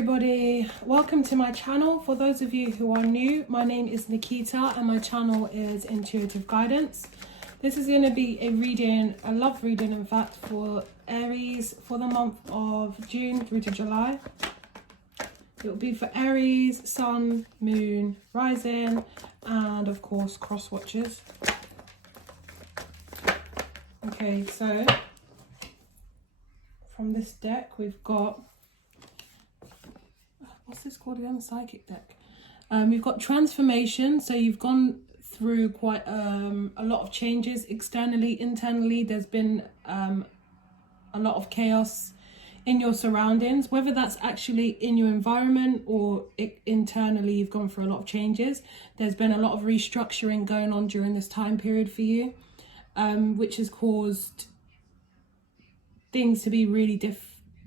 everybody, welcome to my channel. For those of you who are new, my name is Nikita and my channel is Intuitive Guidance. This is going to be a reading, a love reading in fact, for Aries for the month of June through to July. It will be for Aries, Sun, Moon, Rising, and of course cross watchers. Okay, so from this deck we've got, what's this called again? Psychic deck. We've got transformation. So you've gone through quite a lot of changes externally, internally. There's been a lot of chaos in your surroundings, whether that's actually in your environment or internally. You've gone through a lot of changes. There's been a lot of restructuring going on during this time period for you, which has caused things to be really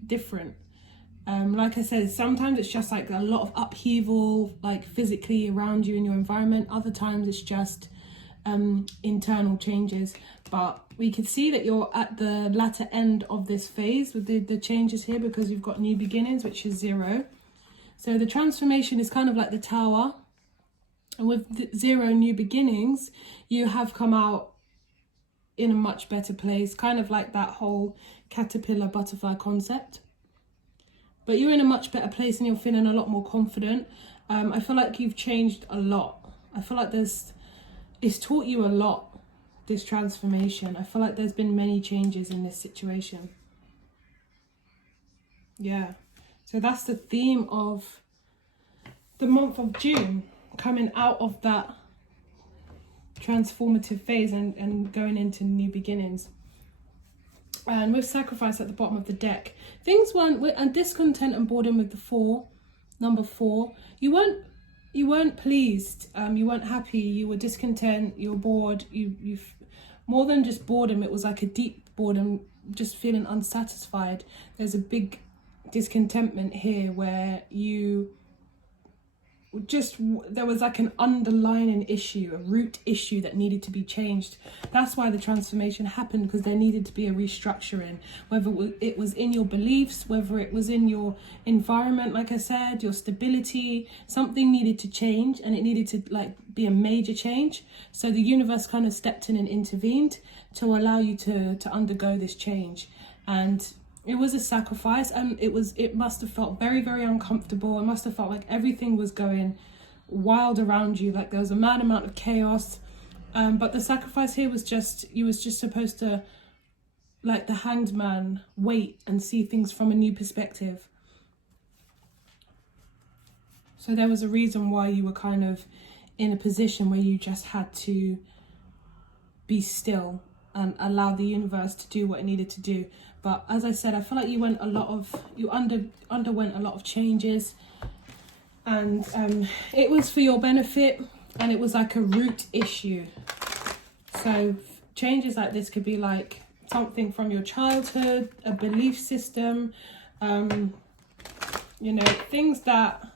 different. Like I said, sometimes it's just like a lot of upheaval, like physically around you in your environment. Other times it's just internal changes. But we can see that you're at the latter end of this phase with the changes here, because you've got new beginnings, which is 0. So the transformation is kind of like the tower. And with the 0 new beginnings, you have come out in a much better place, kind of like that whole caterpillar butterfly concept. But you're in a much better place and you're feeling a lot more confident. I feel like you've changed a lot. I feel like it's taught you a lot, this transformation. I feel like there's been many changes in this situation. Yeah. So that's the theme of the month of June, coming out of that transformative phase and going into new beginnings. And with sacrifice at the bottom of the deck, things weren't, and discontent and boredom with the number 4. You weren't pleased. You weren't happy. You were discontent. You were bored. You more than just boredom. It was like a deep boredom, just feeling unsatisfied. There's a big discontentment here where there was like an underlying issue, a root issue that needed to be changed. That's why the transformation happened, because there needed to be a restructuring, whether it was in your beliefs, whether it was in your environment, like I said, your stability. Something needed to change, and it needed to like be a major change. So the universe kind of stepped in and intervened to allow you to undergo this change. And it was a sacrifice, and it must have felt very, very uncomfortable. It must have felt like everything was going wild around you, like there was a mad amount of chaos. But the sacrifice here was you was just supposed to, like the hanged man, wait and see things from a new perspective. So there was a reason why you were kind of in a position where you just had to be still and allow the universe to do what it needed to do. But as I said, I feel like you underwent a lot of changes, and it was for your benefit, and it was like a root issue. So changes like this could be like something from your childhood, a belief system, things that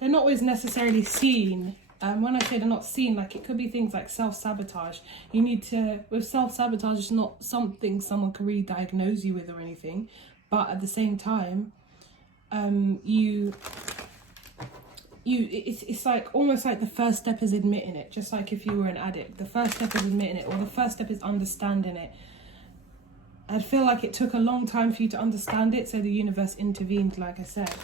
they're not always necessarily seen. When I say they're not seen, like it could be things like self-sabotage. With self-sabotage, it's not something someone can really diagnose you with or anything. But at the same time, it's like almost like the first step is admitting it. Just like if you were an addict, the first step is admitting it, or the first step is understanding it. I feel like it took a long time for you to understand it, so the universe intervened, like I said.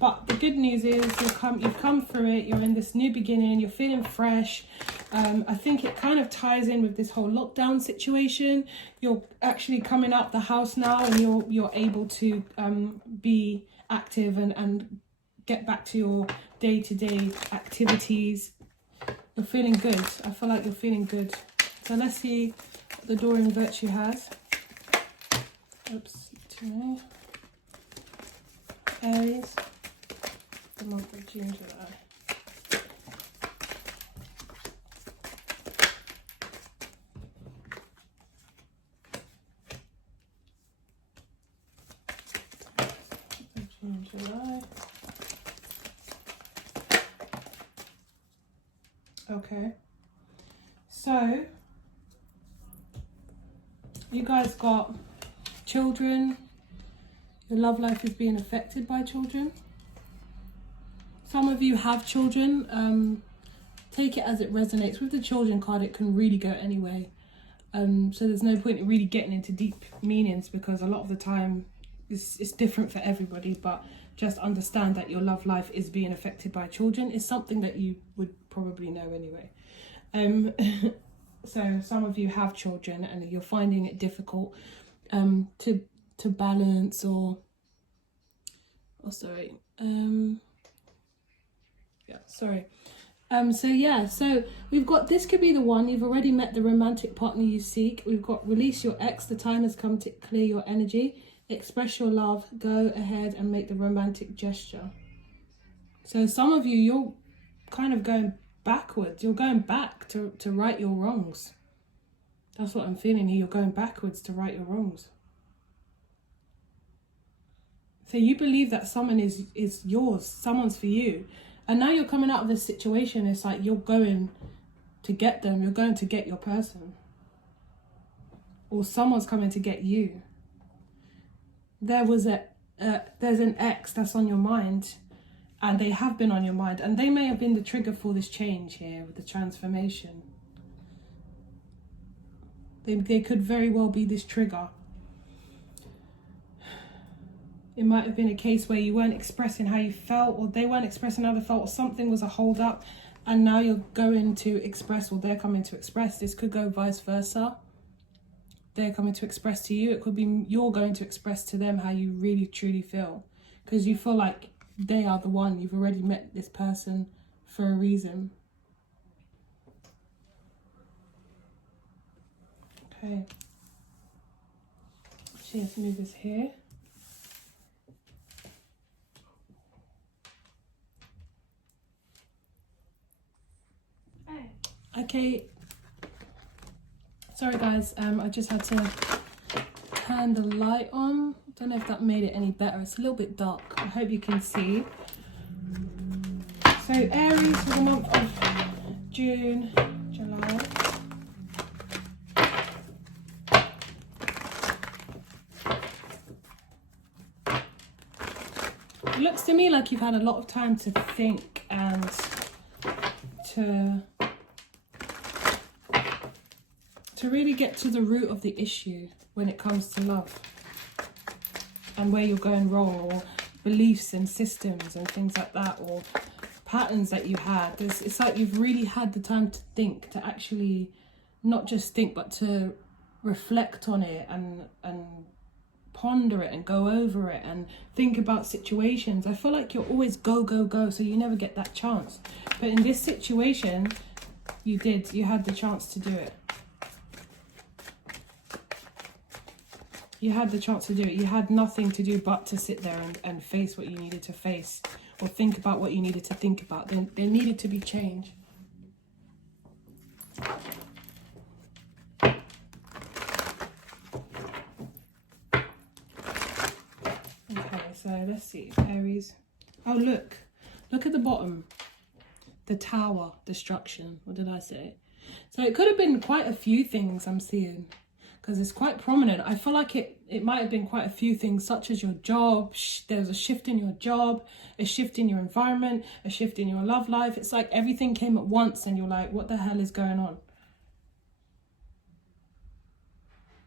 But the good news is you've come through it. You're in this new beginning. You're feeling fresh. I think it kind of ties in with this whole lockdown situation. You're actually coming out the house now, and you're able to be active and get back to your day-to-day activities. You're feeling good. I feel like you're feeling good. So let's see what the Doreen Virtue has. Oops. Aries. The month of June, July. June, July. Okay. So you guys got children. Your love life is being affected by children. Some of you have children. Take it as it resonates. With the children card, it can really go anyway. So there's no point in really getting into deep meanings, because a lot of the time it's different for everybody. But just understand that your love life is being affected by children. It's something that you would probably know anyway. So some of you have children and you're finding it difficult to balance or sorry. So we've got, this could be the one. You've already met the romantic partner you seek. We've got release your ex. The time has come to clear your energy. Express your love. Go ahead and make the romantic gesture. So some of you, you're kind of going backwards. You're going back to right your wrongs. That's what I'm feeling here. You're going backwards to right your wrongs. So you believe that someone is yours. Someone's for you. And now you're coming out of this situation. It's like you're going to get them. You're going to get your person. Or someone's coming to get you. There's an ex that's on your mind. And they have been on your mind. And they may have been the trigger for this change here with the transformation. They could very well be this trigger. It might have been a case where you weren't expressing how you felt, or they weren't expressing how they felt, or something was a hold up, and now you're going to express, or they're coming to express. This could go vice versa. They're coming to express to you. It could be you're going to express to them how you really truly feel, because you feel like they are the one. You've already met this person for a reason. Okay. Actually, let's move this here. Okay, sorry guys, I just had to turn the light on. Don't know if that made it any better. It's a little bit dark. I hope you can see. So Aries for the month of June, July. It looks to me like you've had a lot of time to think and to really get to the root of the issue when it comes to love and where you're going wrong, or beliefs and systems and things like that, or patterns that you had. It's like you've really had the time to think, to actually not just think, but to reflect on it and ponder it and go over it and think about situations. I feel like you're always go, go, go, so you never get that chance. But in this situation, you had the chance to do it. You had the chance to do it. You had nothing to do but to sit there and face what you needed to face, or think about what you needed to think about. There needed to be change. Okay, so let's see. Aries. Oh, look at the bottom. The Tower, destruction. What did I say? So it could have been quite a few things I'm seeing, because it's quite prominent. I feel like it might have been quite a few things, such as your job. There's a shift in your job, a shift in your environment, a shift in your love life. It's like everything came at once and you're like, what the hell is going on?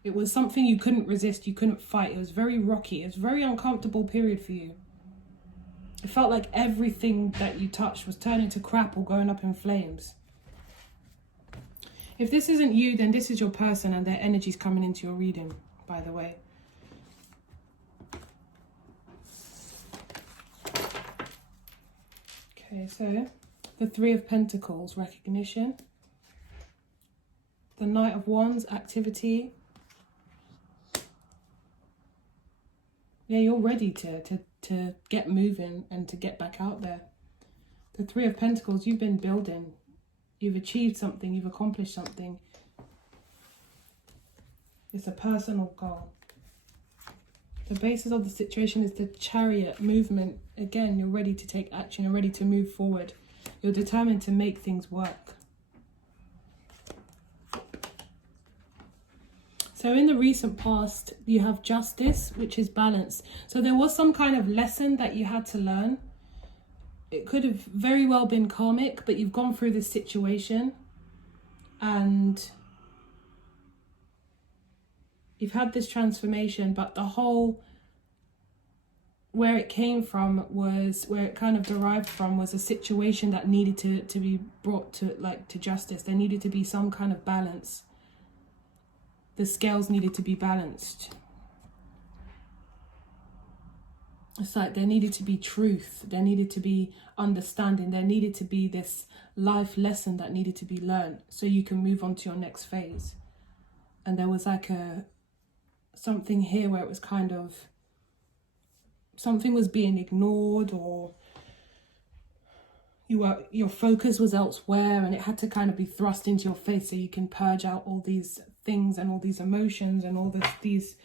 It was something you couldn't resist, you couldn't fight. It was very rocky. It was a very uncomfortable period for you. It felt like everything that you touched was turning to crap or going up in flames. If this isn't you, then this is your person, and their energy's coming into your reading, by the way. Okay, so the Three of Pentacles, recognition. The Knight of Wands, activity. Yeah, you're ready to get moving and to get back out there. The Three of Pentacles, you've been building. You've achieved something, you've accomplished something. It's a personal goal. The basis of the situation is the Chariot, movement. Again, you're ready to take action, you're ready to move forward. You're determined to make things work. So in the recent past, you have justice, which is balance. So there was some kind of lesson that you had to learn. It could have very well been karmic, but you've gone through this situation and you've had this transformation, but the whole, where it came from was, where it kind of derived from was a situation that needed to be brought to justice. There needed to be some kind of balance. The scales needed to be balanced. It's like there needed to be truth. There needed to be understanding. There needed to be this life lesson that needed to be learned so you can move on to your next phase. And there was like something here where it was kind of, something was being ignored, or your focus was elsewhere, and it had to kind of be thrust into your face so you can purge out all these things and all these emotions and all these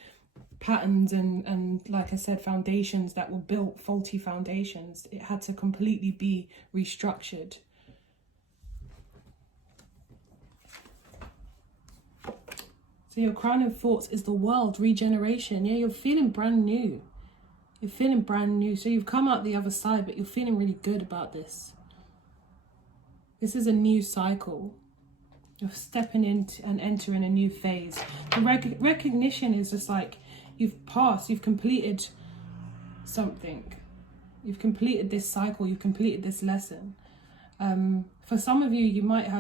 patterns and like I said, foundations that were built, faulty foundations. It had to completely be restructured. So your crowning thoughts is the world, regeneration. Yeah, you're feeling brand new. You're feeling brand new. So you've come out the other side, but you're feeling really good about this. This is a new cycle. You're stepping into and entering a new phase. The recognition is just like you've passed, you've completed something. You've completed this cycle, you've completed this lesson. For some of you, you might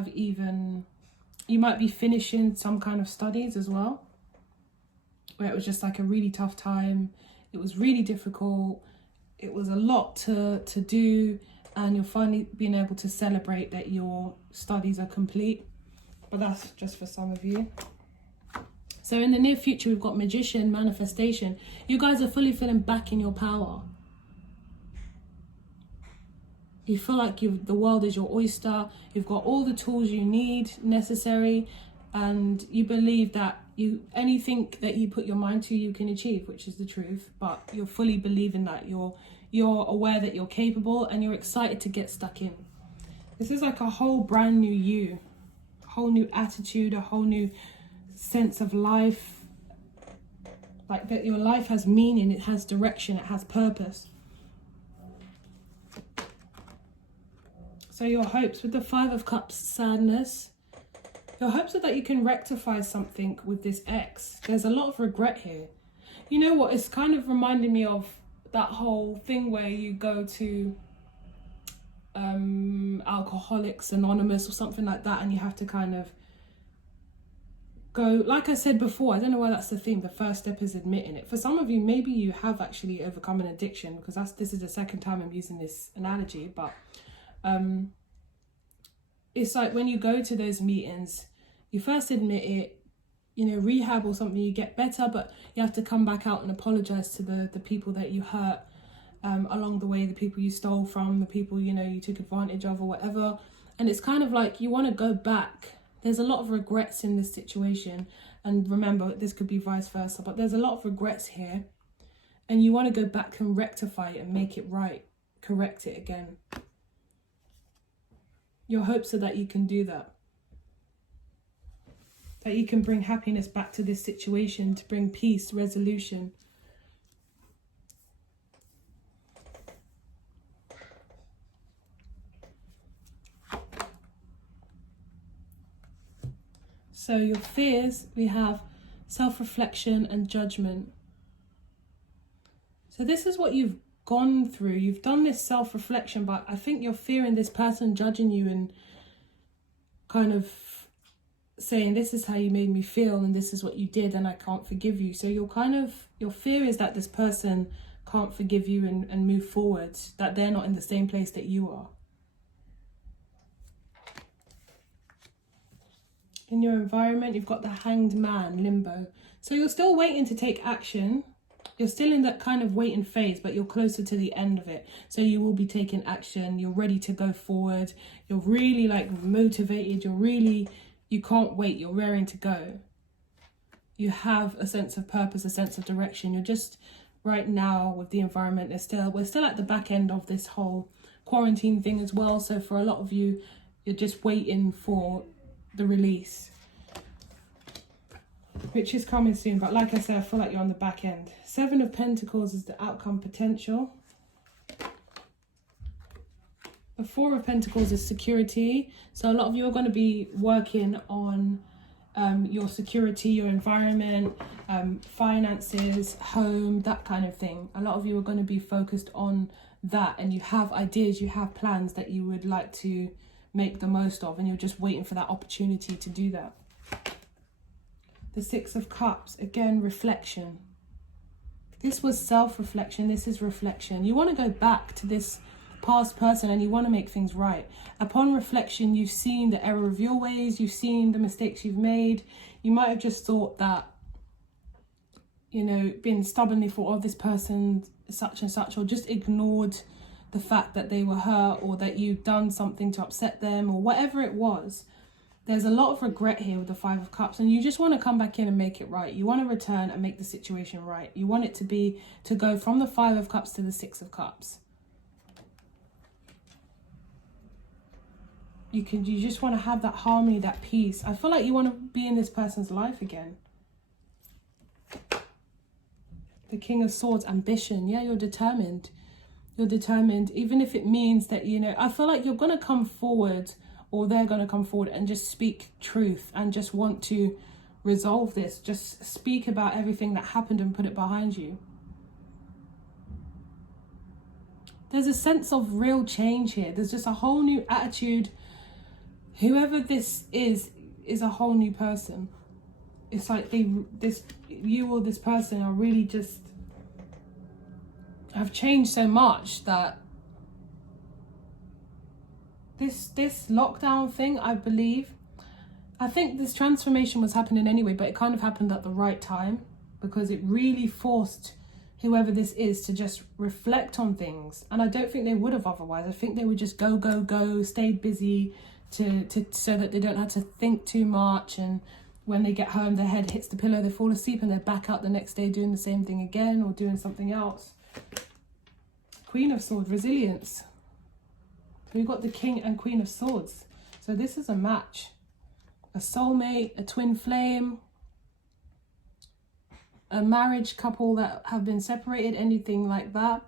be finishing some kind of studies as well, where it was just like a really tough time. It was really difficult. It was a lot to do, and you're finally being able to celebrate that your studies are complete. But that's just for some of you. So in the near future, we've got magician, manifestation. You guys are fully feeling back in your power. You feel like the world is your oyster. You've got all the tools you need, necessary, and you believe that anything that you put your mind to, you can achieve, which is the truth. But you're fully believing that you're aware that you're capable, and you're excited to get stuck in. This is like a whole brand new you, a whole new attitude, a whole new sense of life. Like that your life has meaning, it has direction, it has purpose. So your hopes with the 5 of Cups, sadness. Your hopes are that you can rectify something with this ex. There's a lot of regret here. You know what? It's kind of reminding me of that whole thing where you go to Alcoholics Anonymous or something like that, and you have to kind of go, like I said before, I don't know why that's the theme. The first step is admitting it. For some of you, maybe you have actually overcome an addiction, because this is the second time I'm using this analogy, but it's like when you go to those meetings, you first admit it, rehab or something, you get better, but you have to come back out and apologize to the people that you hurt along the way, the people you stole from, the people, you took advantage of or whatever. And it's kind of like you want to go back. There's a lot of regrets in this situation. And remember, this could be vice versa, but there's a lot of regrets here. And you want to go back and rectify it and make it right, correct it again. Your hopes are that you can do that. That you can bring happiness back to this situation, to bring peace, resolution. So your fears, we have self-reflection and judgment. So this is what you've gone through. You've done this self-reflection, but I think you're fearing this person judging you and kind of saying, this is how you made me feel and this is what you did and I can't forgive you. So your fear is that this person can't forgive you and move forward, that they're not in the same place that you are. In your environment, you've got the Hanged Man, limbo. So you're still waiting to take action. You're still in that kind of waiting phase, but you're closer to the end of it. So you will be taking action. You're ready to go forward. You're really motivated. You can't wait. You're raring to go. You have a sense of purpose, a sense of direction. You're just right now with the environment. We're still at the back end of this whole quarantine thing as well. So for a lot of you, you're just waiting for the release. which is coming soon. But like I said, I feel like you're on the back end. 7 of Pentacles is the outcome potential. The 4 of Pentacles is security. So a lot of you are going to be working on your security, your environment, finances, home, that kind of thing. A lot of you are going to be focused on that, and you have ideas, you have plans that you would like to make the most of, and you're just waiting for that opportunity to do that. The 6 of Cups, again, reflection. This was self-reflection. This is reflection. You want to go back to this past person and you want to make things right. Upon reflection, you've seen the error of your ways, you've seen the mistakes you've made. You might have just thought that, you know, been stubbornly thought of this person such and such, or just ignored the fact that they were hurt, or that you've done something to upset them, or whatever it was. There's a lot of regret here with the 5 of Cups, and you just want to come back in and make it right. You want to return and make the situation right. You want it to go from the 5 of Cups to the 6 of Cups. You just want to have that harmony, that peace. I feel like you want to be in this person's life again. The King of Swords, ambition. Yeah, you're determined. You're determined, even if it means that, you know, I feel like you're going to come forward, or they're going to come forward and just speak truth and just want to resolve this. Just speak about everything that happened and put it behind you. There's a sense of real change here. There's just a whole new attitude. Whoever this is a whole new person. It's like you or this person are really just have changed so much that this lockdown thing, I think this transformation was happening anyway, but it kind of happened at the right time, because it really forced whoever this is to just reflect on things. And I don't think they would have otherwise. I think they would just go, stayed busy so that they don't have to think too much, and when they get home their head hits the pillow, they fall asleep, and they're back out the next day doing the same thing again, or doing something else. Queen of Swords, resilience. So we've got the King and Queen of Swords. So this is a match. A soulmate, a twin flame, a marriage couple that have been separated, anything like that.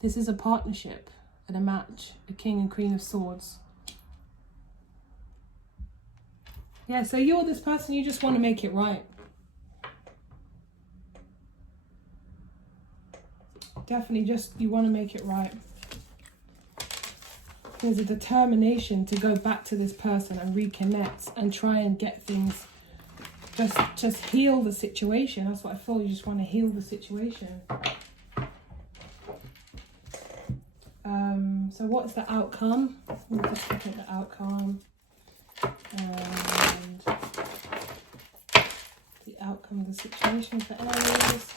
This is a partnership and a match. A King and Queen of Swords. Yeah, so you're this person, you just want to make it right. Definitely you want to make it right. There's a determination to go back to this person and reconnect and try and get things, just heal the situation. That's what I feel. You just want to heal the situation. So what's the outcome? We'll just look at the outcome. And the outcome of the situation for Aries.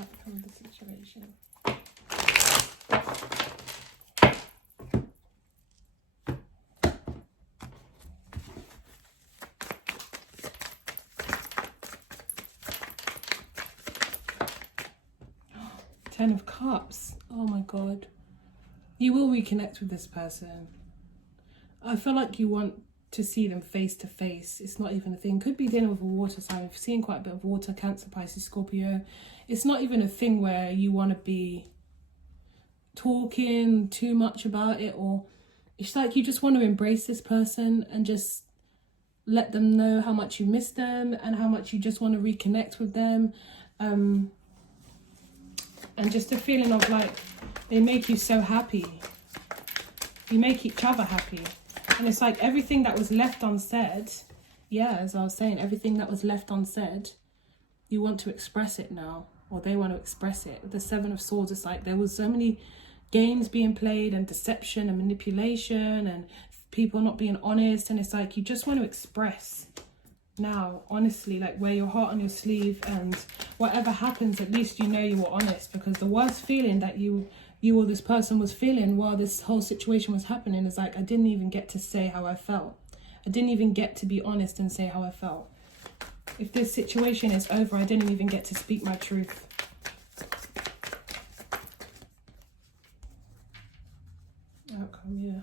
Outcome of the situation. Ten of Cups. Oh my God. You will reconnect with this person. I feel like you want to see them face to face. It's not even a thing. Could be dealing with a water sign. I've seen quite a bit of water, Cancer, Pisces, Scorpio. It's not even a thing where you want to be talking too much about it, or it's like you just want to embrace this person and just let them know how much you miss them and how much you just want to reconnect with them. And just a feeling of like, they make you so happy. You make each other happy. And it's like everything that was left unsaid, yeah, as I was saying, everything that was left unsaid, you want to express it now, or they want to express it. With the 7 of Swords, it's like there was so many games being played and deception and manipulation and people not being honest, and it's like you just want to express now, honestly, like wear your heart on your sleeve, and whatever happens, at least you know you were honest. Because the worst feeling that you or this person was feeling while this whole situation was happening is like, I didn't even get to say how I felt. I didn't even get to be honest and say how I felt. If this situation is over, I didn't even get to speak my truth. Outcome, yeah.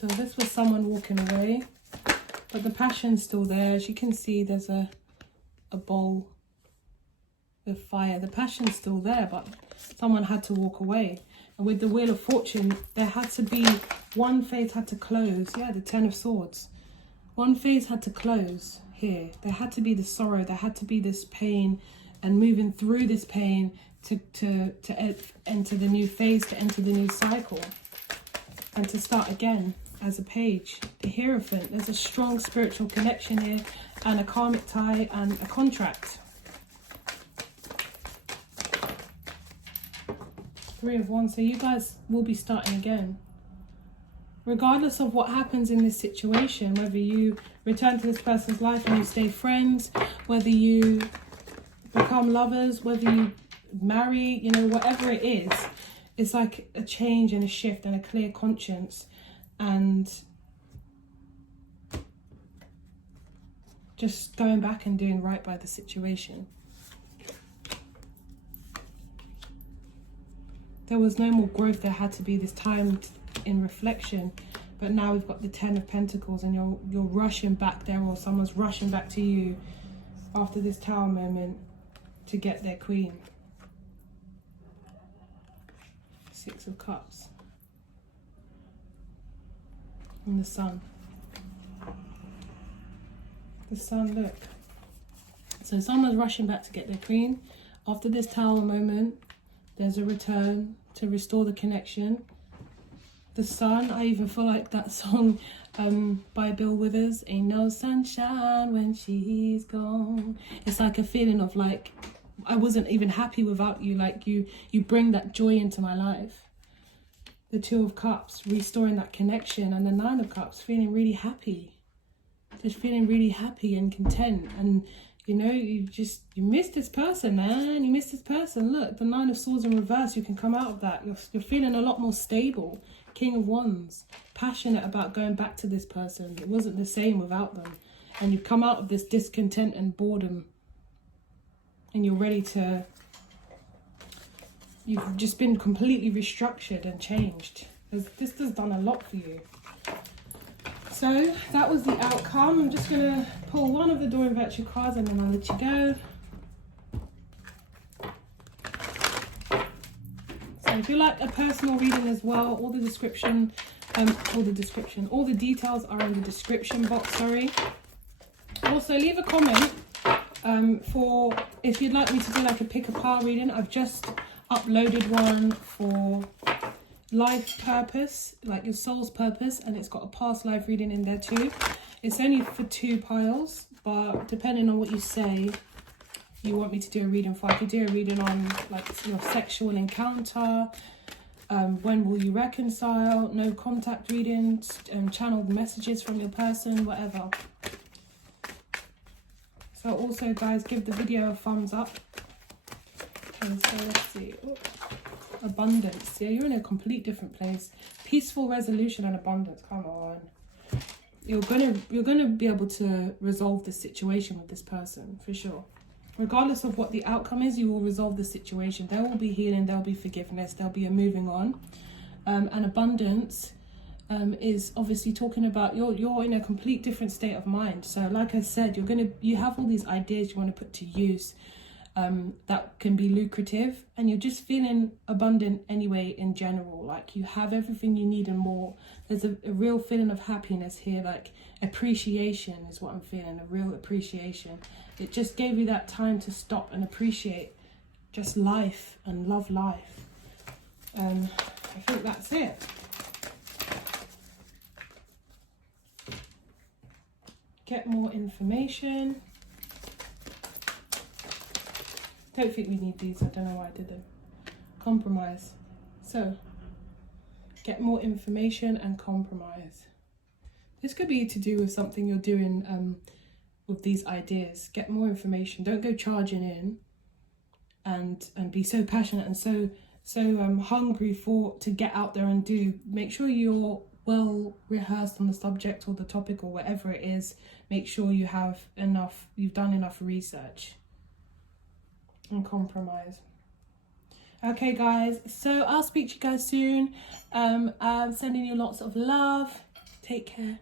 So this was someone walking away, but the passion's still there. As you can see, there's a bowl with fire. The passion's still there, but someone had to walk away. And with the Wheel of Fortune, there had to be one phase had to close. Yeah, the Ten of Swords. One phase had to close here. There had to be the sorrow. There had to be this pain, and moving through this pain to enter the new phase, to enter the new cycle, and to start again as a page. The Hierophant. There's a strong spiritual connection here, and a karmic tie, and a contract. Three of Wands. So you guys will be starting again. Regardless of what happens in this situation, whether you return to this person's life and you stay friends, whether you become lovers, whether you marry, you know, whatever it is, it's like a change and a shift and a clear conscience, and just going back and doing right by the situation. There was no more growth. There had to be this time in reflection. But now we've got the Ten of Pentacles, and you're rushing back there, or someone's rushing back to you after this Tower moment to get their Queen. Six of Cups. And the Sun. The Sun, look. So someone's rushing back to get their Queen. After this Tower moment, there's a return to restore the connection. The Sun, I even feel like that song by Bill Withers, Ain't No Sunshine When She's Gone. It's like a feeling of like, I wasn't even happy without you. Like you bring that joy into my life. The Two of Cups, restoring that connection. And the Nine of Cups, feeling really happy. Just feeling really happy and content. And you know, you miss this person, man. You miss this person. Look, the Nine of Swords in reverse. You can come out of that. You're feeling a lot more stable. King of Wands. Passionate about going back to this person. It wasn't the same without them. And you've come out of this discontent and boredom. And you're ready to... You've just been completely restructured and changed. This has done a lot for you. So that was the outcome. I'm just going to pull one of the Door and Virtue cards and then I'll let you go. So if you like a personal reading as well, all the details are in the description box, sorry. Also leave a comment for if you'd like me to do like a pick a pile reading. I've just uploaded one for life purpose, like your soul's purpose, and it's got a past life reading in there too. It's only for 2 piles, but depending on what you say you want me to do a reading for, I could do a reading on like your sexual encounter, when will you reconcile, no contact readings, channeled messages from your person, whatever. So also guys, give the video a thumbs up. Okay, so let's see. Ooh. Abundance. Yeah, you're in a complete different place. Peaceful resolution and abundance. Come on. You're gonna be able to resolve this situation with this person for sure. Regardless of what the outcome is, you will resolve the situation. There will be healing, there'll be forgiveness, there'll be a moving on. And abundance is obviously talking about you're in a complete different state of mind. So like I said, you have all these ideas you want to put to use. That can be lucrative, and you're just feeling abundant anyway in general. Like you have everything you need and more. There's a real feeling of happiness here, like appreciation is what I'm feeling, a real appreciation. It just gave you that time to stop and appreciate just life and love life. I think that's it. Get more information. Don't think we need these. I don't know why I did them. Compromise. So, get more information and compromise. This could be to do with something you're doing with these ideas. Get more information. Don't go charging in and be so passionate and so hungry to get out there and do. Make sure you're well rehearsed on the subject or the topic or whatever it is. Make sure you've done enough research. And compromise. Okay guys, so I'll speak to you guys soon. I'm sending you lots of love Take care.